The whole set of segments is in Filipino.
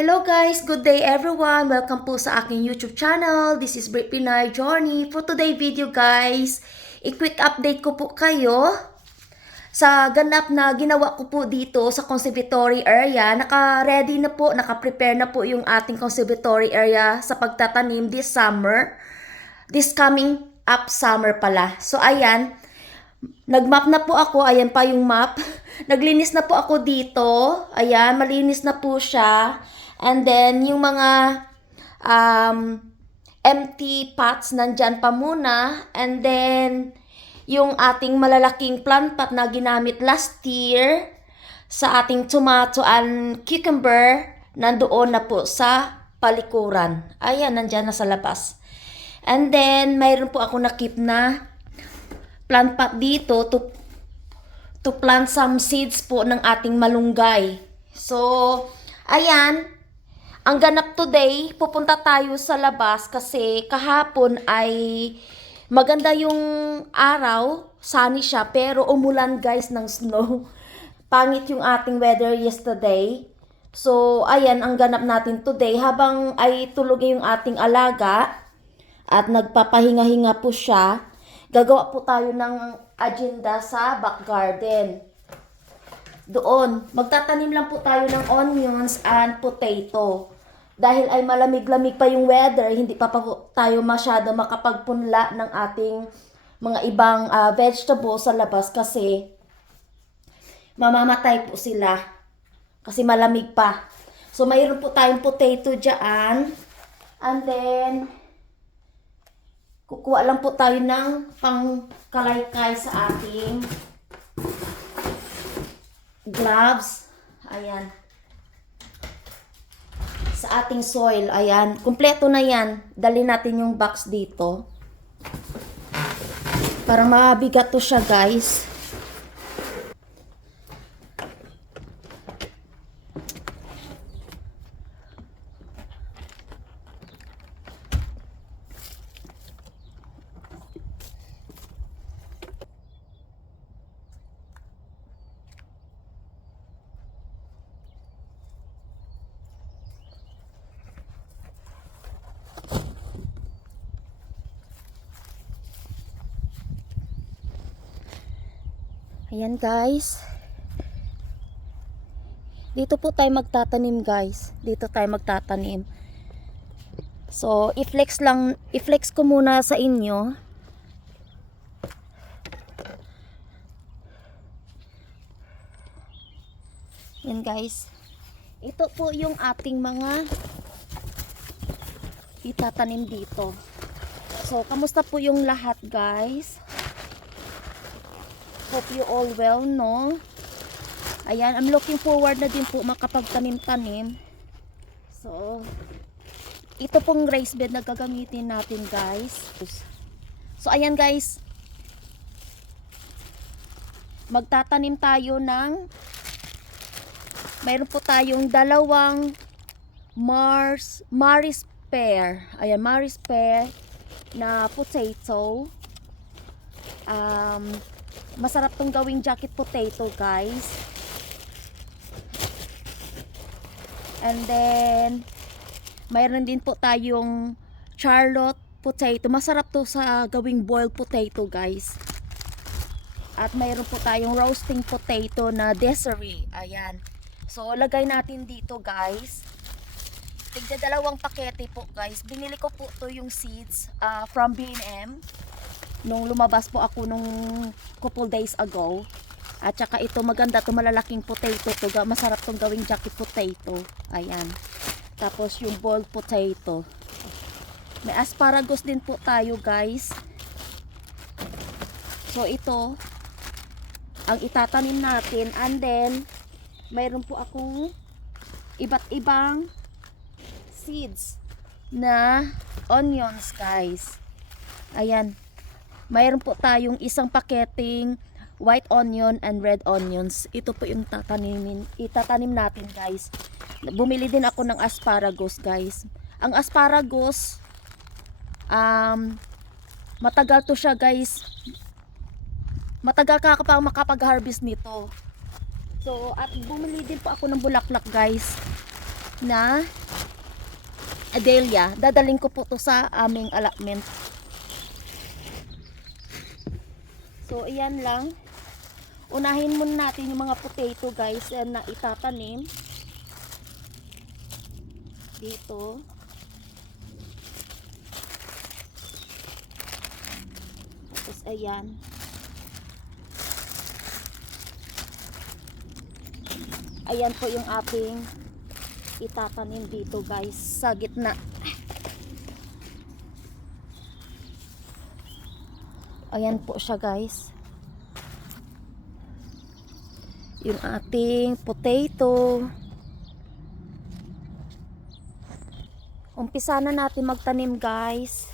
Hello guys! Good day everyone! Welcome po sa aking YouTube channel. This is Brit Pinay Journey. For today video guys, i-quick update ko po kayo sa ganap na ginawa ko po dito sa conservatory area. Naka-ready na po, naka-prepare na po yung ating conservatory area sa pagtatanim this summer. This coming up summer pala. So ayan, nag-map na po ako. Ayan pa yung map. Naglinis na po ako dito. Ayan, malinis na po siya. And then, yung mga empty pots, nandyan pa muna. And then, yung ating malalaking plant pot na ginamit last year sa ating tomato and cucumber, nandoon na po sa palikuran. Ayan, nandyan na sa labas. And then, mayroon po ako nakip na plant pot dito to plant some seeds po ng ating malunggay. So, ayan. Ang ganap today, pupunta tayo sa labas kasi kahapon ay maganda yung araw, sunny siya, pero umulan guys ng snow. Pangit yung ating weather yesterday. So, ayan ang ganap natin today. Habang ay tulog yung ating alaga at nagpapahinga-hinga po siya, gagawa po tayo ng agenda sa back garden. Doon, magtatanim lang po tayo ng onions and potato. Dahil ay malamig-lamig pa yung weather, hindi pa po tayo masyado makapagpunla ng ating mga ibang vegetables sa labas kasi mamamatay po sila. Kasi malamig pa. So, mayroon po tayong potato dyan. And then, kukuha lang po tayo ng pangkalaykay sa ating gloves. Ayan. Sa ating soil. Ayan. Kumpleto na yan. Dali natin yung box dito. Para mabigat to siya guys. Ayan guys. Dito po tayo magtatanim guys. Dito tayo magtatanim. So, i-flex ko muna sa inyo. Ayan guys. Ito po yung ating mga itatanim dito. So, kamusta po yung lahat guys? Hope you all well, no? Ayan, I'm looking forward na din po makapagtanim-tanim. So, ito pong raised bed na gagamitin natin, guys. So, ayan, guys. Magtatanim tayo ng mayroon po tayong dalawang Maris pear. Ayan, Maris pear na potato. Masarap tong gawing jacket potato guys. And then mayroon din po tayong Charlotte potato. Masarap to sa gawing boiled potato guys. At mayroon po tayong roasting potato na Desiree. Ayan. So lagay natin dito guys. Tigda dalawang pakete po guys. Binili ko po to yung seeds from B&M. Nung lumabas po ako nung couple days ago. At saka ito maganda to, malalaking potato to. Masarap tong gawing jacket potato. Ayan. Tapos yung boiled potato. May asparagus din po tayo guys. So ito ang itatanim natin. And then mayroon po akong iba't ibang seeds na onions guys. Ayan. Mayroon po tayong isang paketing white onion and red onions. Ito po yung itatanim natin guys. Bumili din ako ng asparagus guys. Ang asparagus, matagal to siya guys. Matagal ka pa makapag-harvest nito. So, at bumili din po ako ng bulaklak guys. na Adelia. Dadaling ko po to sa aming allotment. So, ayan lang. Unahin muna natin yung mga potato guys na itatanim. Dito. Tapos, ayan. Ayan po yung ating itatanim dito guys sa gitna. Ayan po siya guys, yung ating potato. Umpisa na natin magtanim guys.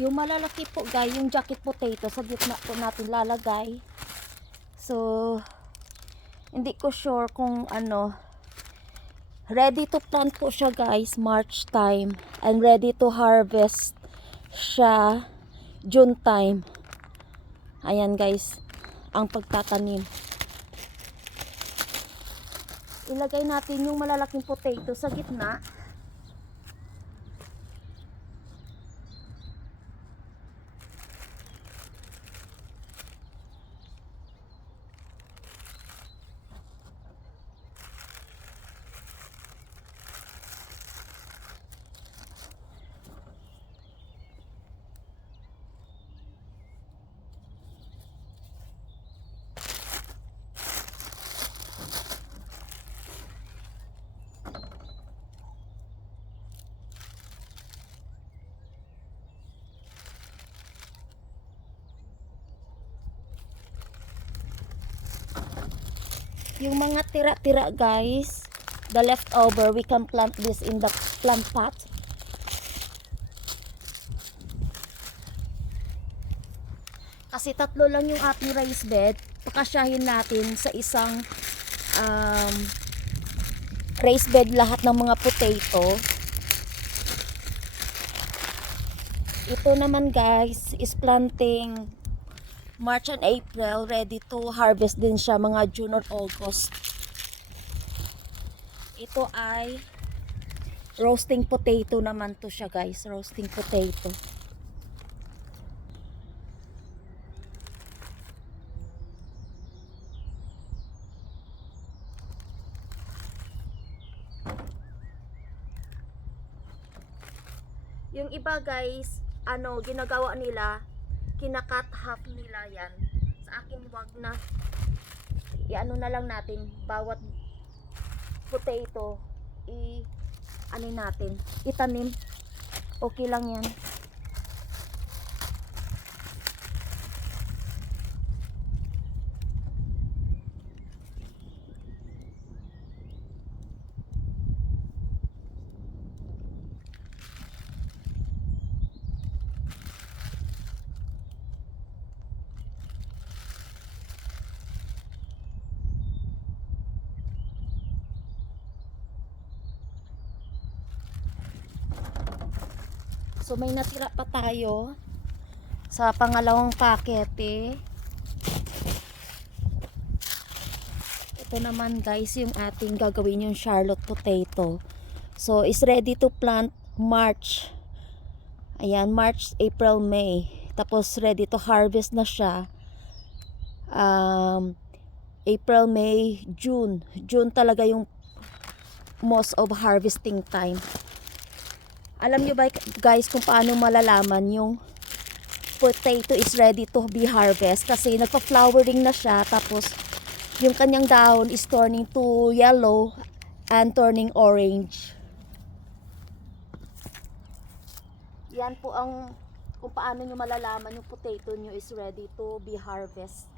Yung malalaki po guys, yung jacket potato sa gitna po natin lalagay. So, hindi ko sure kung ano. Ready to plant po siya guys, March time. And ready to harvest siya June time. Ayan guys, ang pagtatanim. Ilagay natin yung malalaking potato sa gitna. Yung mga tira-tira guys, the leftover, we can plant this in the plant pot. Kasi tatlo lang yung ating raised bed, pakasyahin natin sa isang raised bed lahat ng mga potato. Ito naman guys is planting March and April, ready to harvest din siya mga June or August. Ito ay roasting potato naman to siya guys, roasting potato. Yung iba guys, ginagawa nila, kinakat half nila yan. Sa akin wag na. I-ano na lang natin, bawat potato, natin, itanim. Okay lang yan. So may natira pa tayo sa pangalawang pakete. Ito naman guys yung ating gagawin yung Charlotte potato. So is ready to plant March. Ayan, March, April, May. Tapos ready to harvest na siya. April, May, June. June talaga yung most of harvesting time. Alam nyo ba guys kung paano malalaman yung potato is ready to be harvest? Kasi nagpa-flowering na siya, tapos yung kanyang dahon is turning to yellow and turning orange. Yan po ang kung paano nyo malalaman yung potato nyo is ready to be harvest.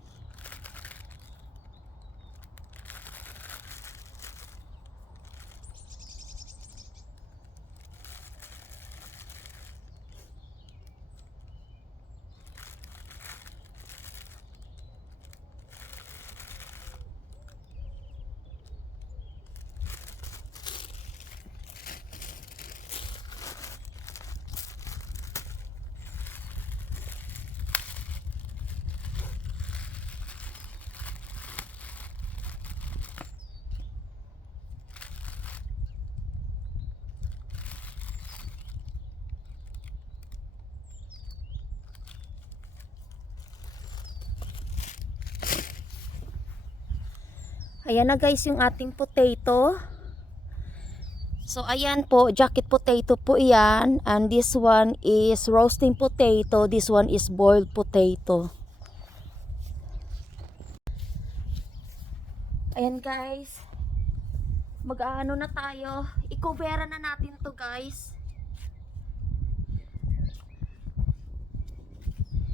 Ayan na guys yung ating potato. So ayan po, jacket potato po iyan. And this one is roasting potato. This one is boiled potato. Ayan guys. Mag-aano na tayo. I-covera na natin to guys.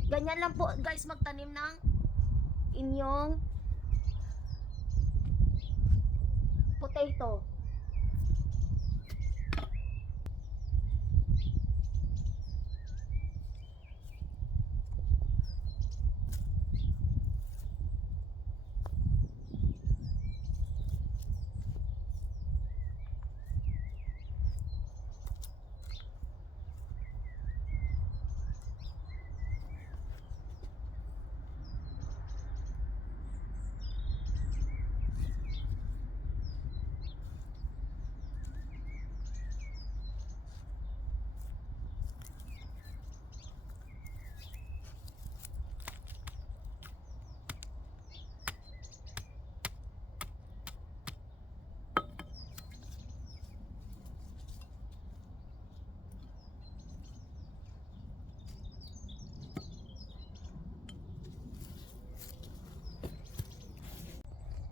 Ganyan lang po guys magtanim ng inyong potato.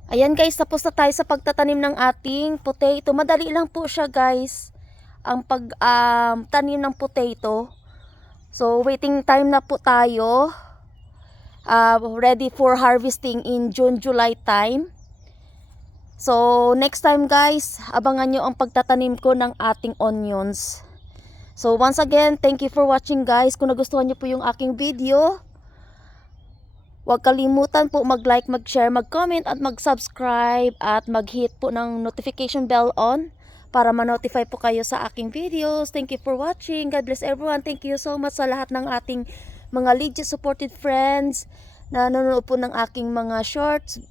Ayan guys, tapos na tayo sa pagtatanim ng ating potato. Madali lang po siya guys, ang pagtanim ng potato. So waiting time na po tayo. Ready for harvesting in June, July time. So next time guys, abangan nyo ang pagtatanim ko ng ating onions. So once again, thank you for watching guys. Kung nagustuhan nyo po yung aking video, huwag kalimutan po mag-like, mag-share, mag-comment at mag-subscribe at mag-hit po ng notification bell on para ma-notify po kayo sa aking videos. Thank you for watching. God bless everyone. Thank you so much sa lahat ng ating mga legit supported friends na nanonood po ng aking mga shorts,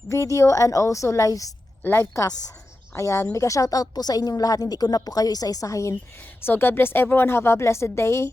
video and also live cast. Ayan, mega shoutout po sa inyong lahat. Hindi ko na po kayo isa-isahin. So God bless everyone. Have a blessed day.